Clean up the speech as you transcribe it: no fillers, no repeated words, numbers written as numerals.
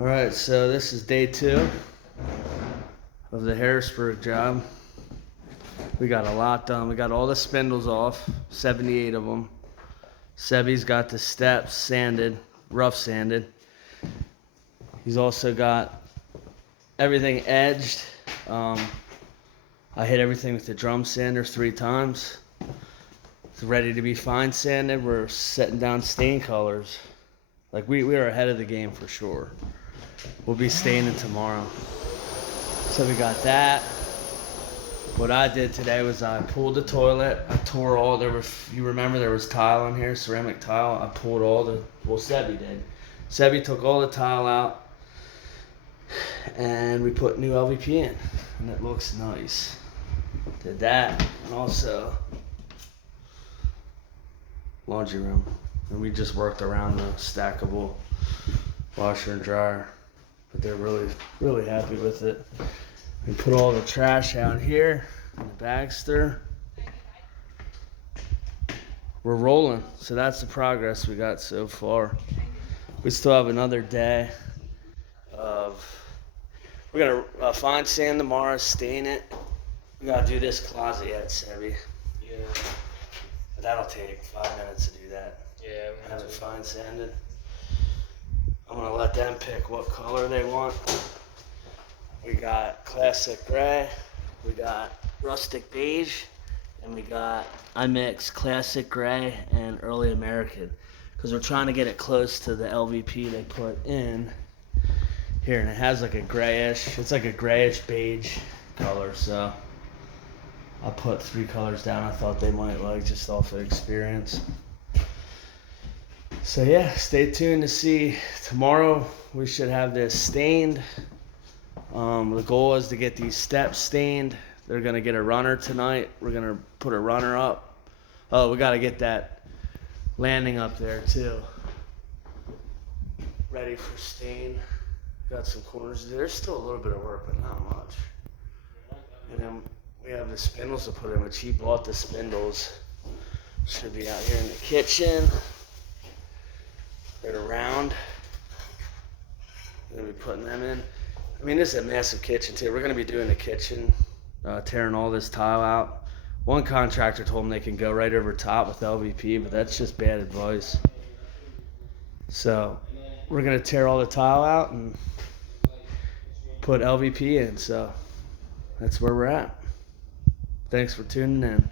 All right, so this is day 2 of the Harrisburg job. We got a lot done. We got all the spindles off, 78 of them. Sebi's got the steps sanded, rough sanded. He's also got everything edged. I hit everything with the drum sander 3 times. It's ready to be fine sanded. We're setting down stain colors. Like we are ahead of the game for sure. We'll be staining tomorrow. So we got that. What I did today was I pulled the toilet. I tore all, you remember there was tile on here, ceramic tile. I pulled all Sebi did. Sebi took all the tile out and we put new LVP in and it looks nice. Did that, and also laundry room. And we just worked around the stackable washer and dryer. But they're really happy with it. We put all the trash out here in the Bagster. We're rolling, so that's the progress we got so far. We still have another day of, we're gonna fine sand tomorrow, stain it. We gotta do this closet yet, Sebi. Yeah. But that'll take 5 minutes to do that. Yeah. Have it fine sanded. I'm gonna let them pick what color they want. We got classic gray, we got rustic beige, and I mixed classic gray and early American because we're trying to get it close to the LVP they put in here, and it has like it's like a grayish beige color, so I put 3 colors down I thought they might like just off of experience. So yeah, stay tuned to see. Tomorrow we should have this stained. The goal is to get these steps stained. They're gonna get a runner tonight. We're gonna put a runner up. Oh, we gotta get that landing up there too. Ready for stain. Got some corners. There's still a little bit of work, but not much. And then we have the spindles to put in, which he bought the spindles. Should be out here in the kitchen. They're round. We're gonna be putting them in. I mean, this is a massive kitchen too. We're gonna be doing the kitchen, tearing all this tile out. One contractor told them they can go right over top with LVP, but that's just bad advice. So we're gonna tear all the tile out and put LVP in. So that's where we're at. Thanks for tuning in.